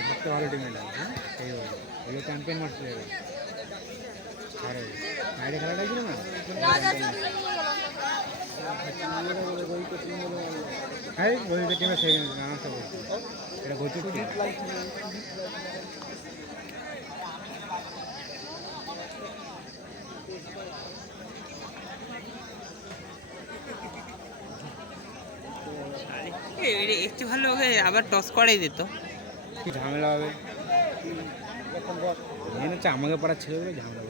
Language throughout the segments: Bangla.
সবচেয়ে ভালো টিমে লাগবে সেই ওই চ্যাম্পিয়ন মারতে যাবে আর বাইরে খেলাটা ছিল না হ্যাঁ বলতে টিমে সেই নামটা বলছি এটা বলছি একটু ভালো হবে আবার টস করাই দিত কি ঝামেলা হবে আমাকে পাড়ার ছেলেগুলো ঝামেলা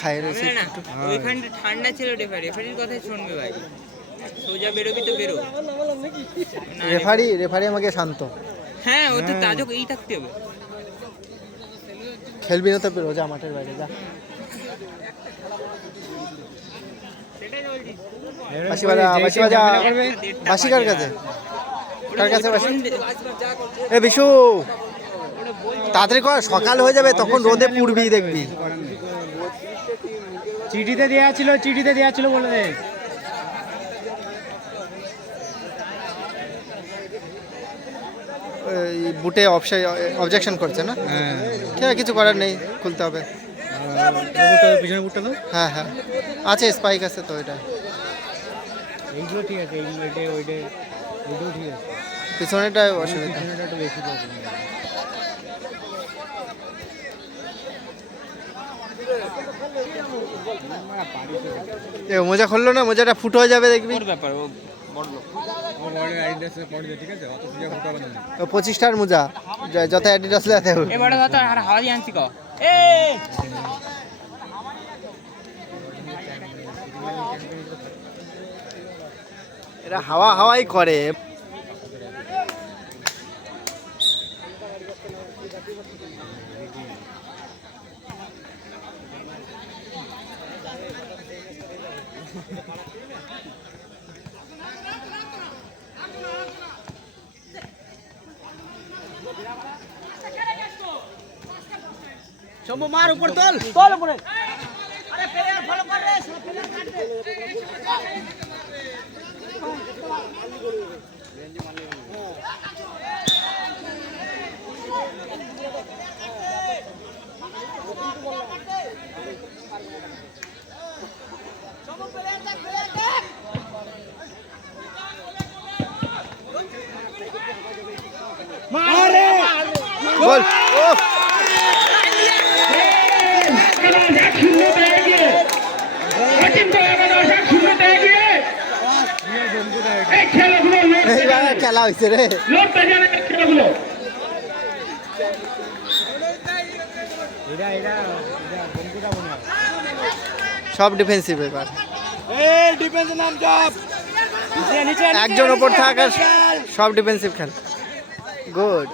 খাই রয়েছে না ওইখানটা ঠান্ডা ছিল রেফারির কথাই শুনবে ভাই সোজা বেরোবি তো বেরো রেফারি আমাকে শান্ত হ্যাঁ ও তো তাজক এই থাকতে হবে খেলবি না তো বেরো যা মাঠের বাইরে যা বাসি কার কাছে এ বিশু তাড়াতাড়ি কর সকাল হয়ে যাবে তখন রোদে পুড়বি দেখবি চিঠিতে দেয়া ছিল বলে দে বুটে অবজেকশন করছে না কিছু করার নেই খুলতে হবে পিছনে বুটটা তো হ্যাঁ আছে স্পাইক আছে তো এটা এইগুলো ঠিক আছে এইগুলো ঠিক আছে পিছনেটা অসুবিধা একটু বেশি মোজা খুললো না মোজাটা ফুটো হয়ে যাবে দেখবি ব্যাপার ও ঠিক আছে অত সুযোগ ফুটো হবে না 25টার মোজা যত অ্যাডিডাস লাতে হবে এবারে তো আর হাওয়া দিয়ে আনছি কো এরা হাওয়াই করে শম্ভু মার উপর তোল উপরে আরে প্লেয়ার ফলো কর রে সব প্লেয়ার কাটবে শম্ভু প্লেয়ার দেখ মারে বল ও খেলা হয়েছে রে সব ডিফেন্সিভ এবার একজন ওপর থাক আর সব ডিফেন্সিভ খেল গুড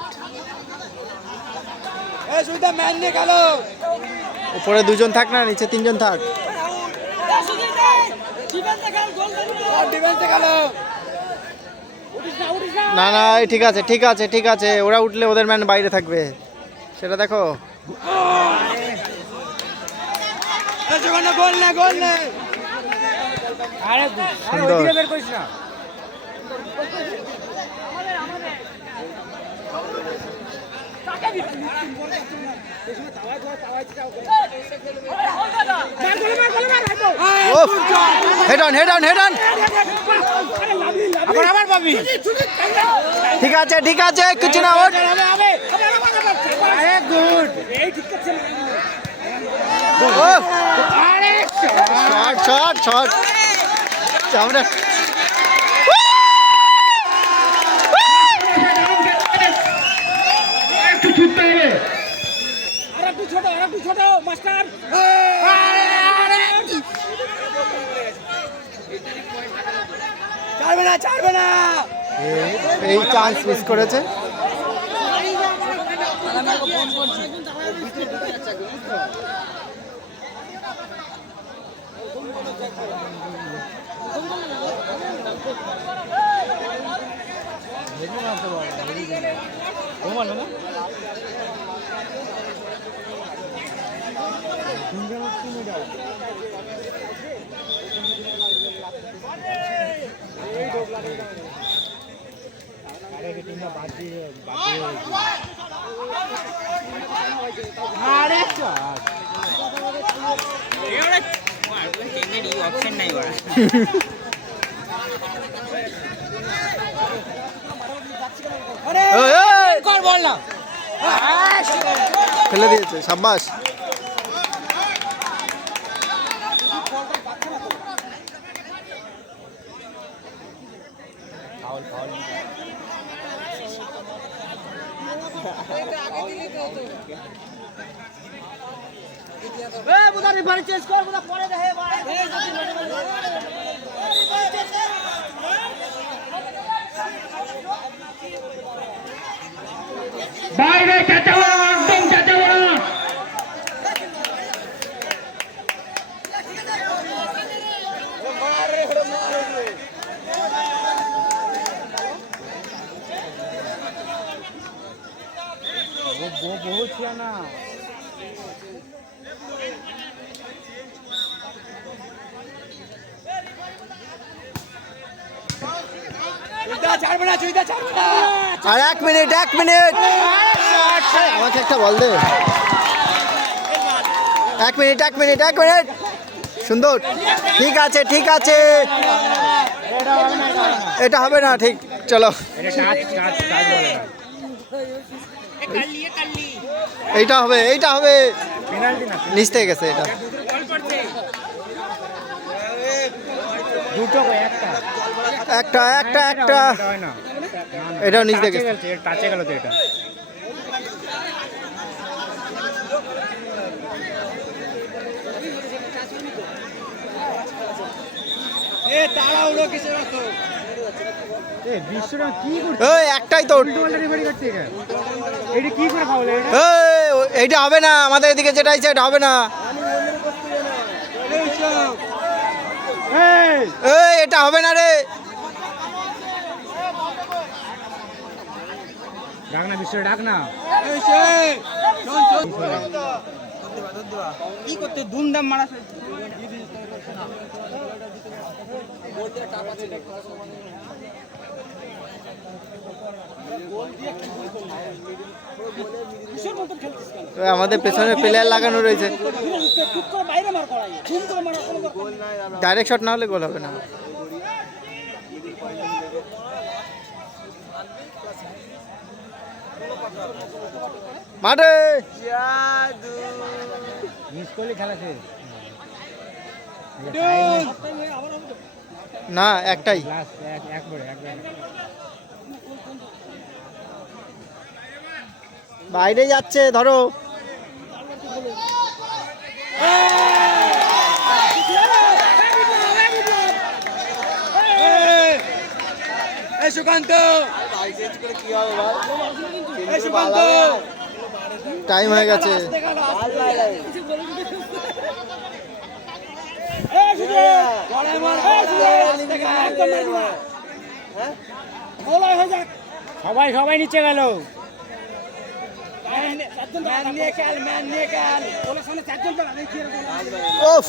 উপরে দুজন থাক না নিচে তিনজন থাক না ঠিক আছে ওরা উঠলে ওদের ম্যান বাইরে থাকবে সেটা দেখো হেড অন ঠিক আছে কিছু না আউট শট আমরা ছোট মাস্টার ছাড়বে না এই চান্স মিস করেছে আরে চল অপশন নাই ওরা ওই, ওই, কর বল না ফেলে দিয়েছে সাব্বাস। এ বুদা রিফারি চেঞ্জ কর বুদা পরে দেখে ভাই বাইরে চাচাওয়া একদম চাচাওয়া वो बहुत किया ना আর 1 মিনিট 1 মিনিট আমাকে একটা বল দে। 1 মিনিট 1 মিনিট 1 মিনিট সুন্দর ঠিক আছে ঠিক আছে এটা হবে না ঠিক চলো এইটা হবে এইটা হবে নিচ থেকে গেছে এটা দুটো একটা একটা একটা হয় না এটাও নিচ থেকে গেছে টাচে গেল তো এটা বিশ্বটা কি করছে ওই একটাই তো উল্টো পাল্টা রেফারি করছে এখানে এটা কি করে ফাউল এটা এইটা হবে না আমাদের এদিকে যেটা আছে এটা হবে না এই এই এটা হবে না রে ডাক না বিশ্ব ডাক না কি করতে দুমদাম মারা আমাদের পেছনে প্লেয়ার লাগানো রয়েছে ডাইরেক্ট শট না হলে গোল হবে না মাঠে মিস করলে খেলা শেষ না একটাই লাস্ট একবারে বাইরে যাচ্ছে ধরো সুকান্ত টাইম হয়ে গেছে সবাই সবাই নিচে গেল ওফ